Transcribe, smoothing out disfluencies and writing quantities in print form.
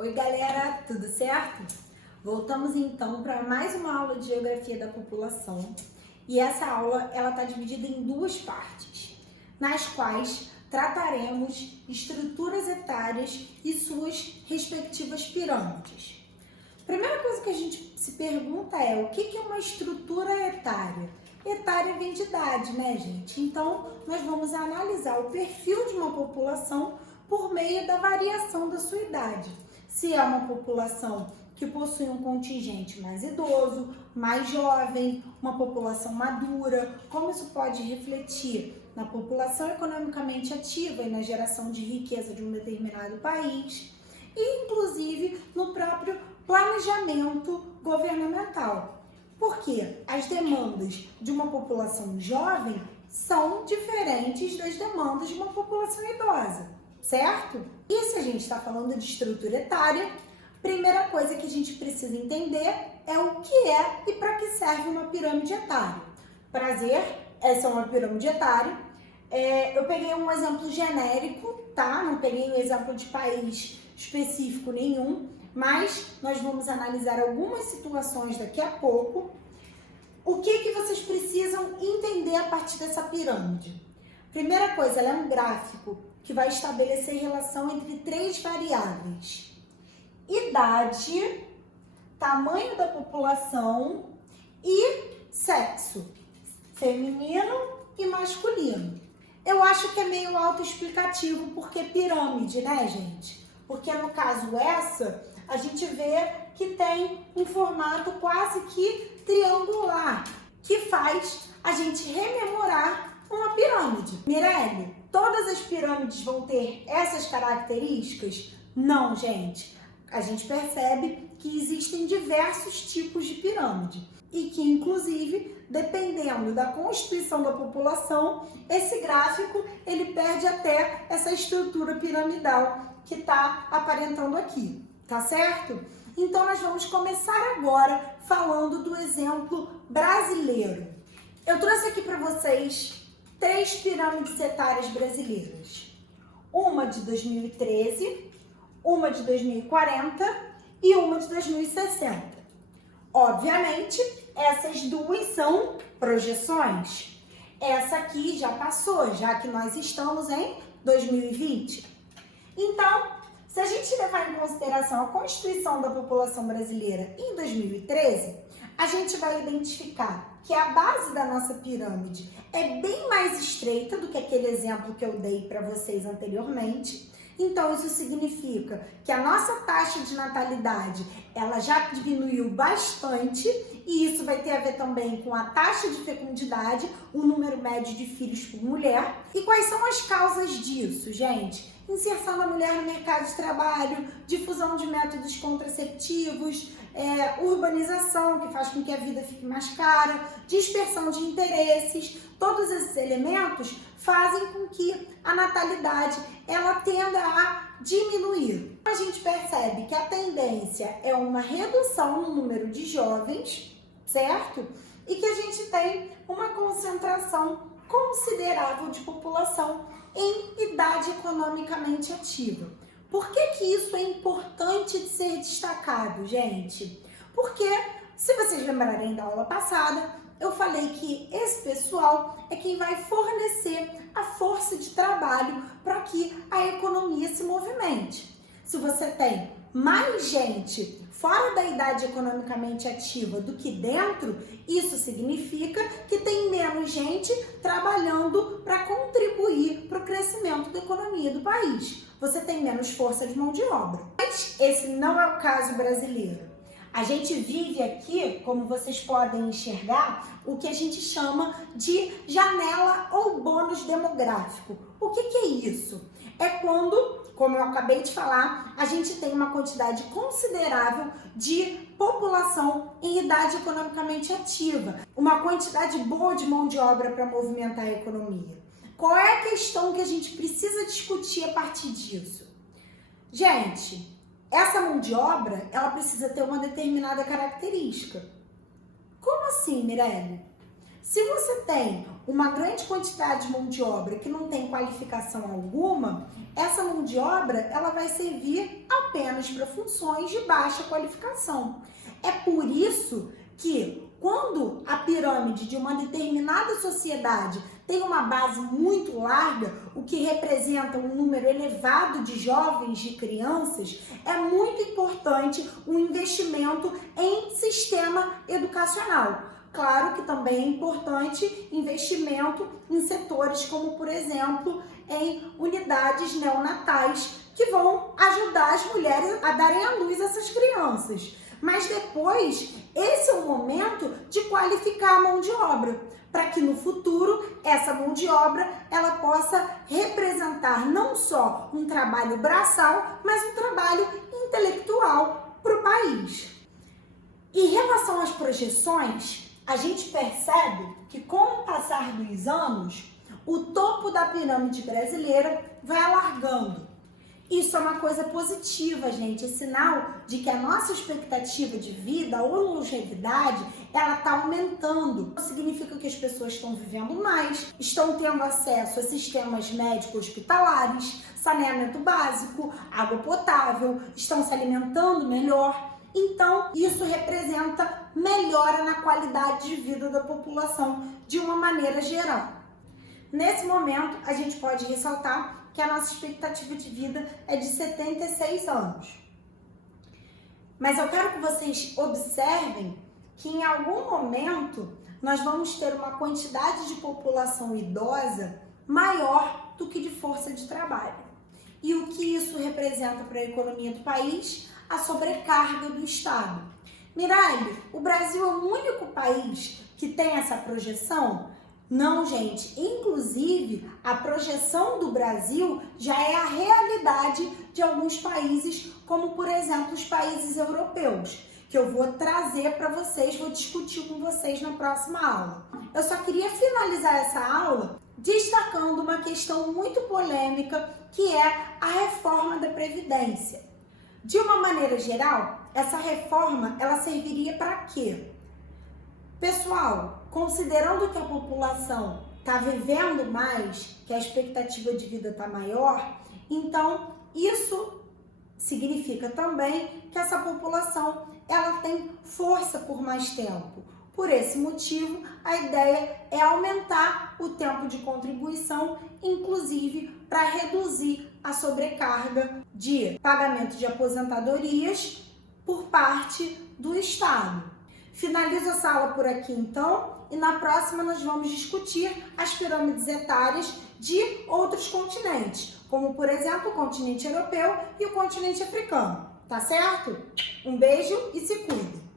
Oi galera, tudo certo? Voltamos então para mais uma aula de Geografia da População e essa aula ela está dividida em duas partes, nas quais trataremos estruturas etárias e suas respectivas pirâmides. Primeira coisa que a gente se pergunta é o que é uma estrutura etária? Etária vem de idade, né, gente? Então, nós vamos analisar o perfil de uma população por meio da variação da sua idade. Se é uma população que possui um contingente mais idoso, mais jovem, uma população madura, como isso pode refletir na população economicamente ativa e na geração de riqueza de um determinado país e, inclusive, no próprio planejamento governamental. Porque as demandas de uma população jovem são diferentes das demandas de uma população idosa, certo? E se a gente está falando de estrutura etária, primeira coisa que a gente precisa entender é o que é e para que serve uma pirâmide etária. Prazer, essa é uma pirâmide etária. Eu peguei um exemplo genérico, tá? Não peguei um exemplo de país específico nenhum, mas nós vamos analisar algumas situações daqui a pouco. O que vocês precisam entender a partir dessa pirâmide? Primeira coisa, ela é um gráfico que vai estabelecer relação entre três variáveis: idade, tamanho da população e sexo, feminino e masculino. Eu acho que é meio autoexplicativo porque pirâmide, né, gente? Porque no caso essa, a gente vê que tem um formato quase que triangular, que faz a gente rememorar uma pirâmide. Mirelle, todas as pirâmides vão ter essas características? Não, gente. A gente percebe que existem diversos tipos de pirâmide e que, inclusive, dependendo da constituição da população, esse gráfico ele perde até essa estrutura piramidal que está aparentando aqui, tá certo? Então, nós vamos começar agora falando do exemplo brasileiro. Eu trouxe aqui para vocês três pirâmides etárias brasileiras. Uma de 2013, uma de 2040 e uma de 2060. Obviamente, essas duas são projeções. Essa aqui já passou, já que nós estamos em 2020. Então, se a gente levar em consideração a constituição da população brasileira em 2013, a gente vai identificar que a base da nossa pirâmide é bem mais estreita do que aquele exemplo que eu dei para vocês anteriormente. Então, isso significa que a nossa taxa de natalidade, ela já diminuiu bastante e isso vai ter a ver também com a taxa de fecundidade, o número médio de filhos por mulher. E quais são as causas disso, gente? Inserção da mulher no mercado de trabalho, difusão de métodos contraceptivos, urbanização, que faz com que a vida fique mais cara, dispersão de interesses, todos esses elementos fazem com que a natalidade ela tenda a diminuir. A gente percebe que a tendência é uma redução no número de jovens, certo? E que a gente tem uma concentração considerável de população em idade economicamente ativa. Por que isso é importante de ser destacado, gente? Porque, se vocês lembrarem da aula passada, eu falei que esse pessoal é quem vai fornecer a força de trabalho para que a economia se movimente. Se você tem mais gente fora da idade economicamente ativa do que dentro, isso significa que tem menos gente trabalhando para contribuir para o crescimento da economia do país. Você tem menos força de mão de obra. Mas esse não é o caso brasileiro. A gente vive aqui, como vocês podem enxergar, o que a gente chama de janela ou bônus demográfico. O que é isso? É quando, como eu acabei de falar, a gente tem uma quantidade considerável de população em idade economicamente ativa, uma quantidade boa de mão de obra para movimentar a economia. Qual é a questão que a gente precisa discutir a partir disso? Gente, essa mão de obra, ela precisa ter uma determinada característica. Como assim, Mirelle? Se você tem uma grande quantidade de mão de obra que não tem qualificação alguma, essa mão de obra ela vai servir apenas para funções de baixa qualificação. É por isso que quando a pirâmide de uma determinada sociedade tem uma base muito larga, o que representa um número elevado de jovens, de crianças, é muito importante o investimento em sistema educacional. Claro que também é importante investimento em setores como, por exemplo, em unidades neonatais, que vão ajudar as mulheres a darem à luz a essas crianças. Mas depois, esse é o momento de qualificar a mão de obra, para que no futuro essa mão de obra ela possa representar não só um trabalho braçal, mas um trabalho intelectual para o país. Em relação às projeções, a gente percebe que com o passar dos anos, o topo da pirâmide brasileira vai alargando. Isso é uma coisa positiva, gente, é sinal de que a nossa expectativa de vida ou longevidade, ela está aumentando. Isso significa que as pessoas estão vivendo mais, estão tendo acesso a sistemas médicos hospitalares, saneamento básico, água potável, estão se alimentando melhor. Então, isso representa melhora na qualidade de vida da população de uma maneira geral. Nesse momento, a gente pode ressaltar que a nossa expectativa de vida é de 76 anos. Mas eu quero que vocês observem que em algum momento nós vamos ter uma quantidade de população idosa maior do que de força de trabalho. E o que isso representa para a economia do país? A sobrecarga do Estado. Miralha, o Brasil é o único país que tem essa projeção? Não, gente. Inclusive, a projeção do Brasil já é a realidade de alguns países, como, por exemplo, os países europeus, que eu vou trazer para vocês, vou discutir com vocês na próxima aula. Eu só queria finalizar essa aula destacando uma questão muito polêmica, que é a reforma da Previdência. De uma maneira geral, essa reforma, ela serviria para quê? Pessoal, considerando que a população está vivendo mais, que a expectativa de vida está maior, então isso significa também que essa população ela tem força por mais tempo. Por esse motivo, a ideia é aumentar o tempo de contribuição, inclusive para reduzir a sobrecarga de pagamento de aposentadorias por parte do Estado. Finalizo essa aula por aqui então, e na próxima nós vamos discutir as pirâmides etárias de outros continentes, como por exemplo o continente europeu e o continente africano, tá certo? Um beijo e se cuide!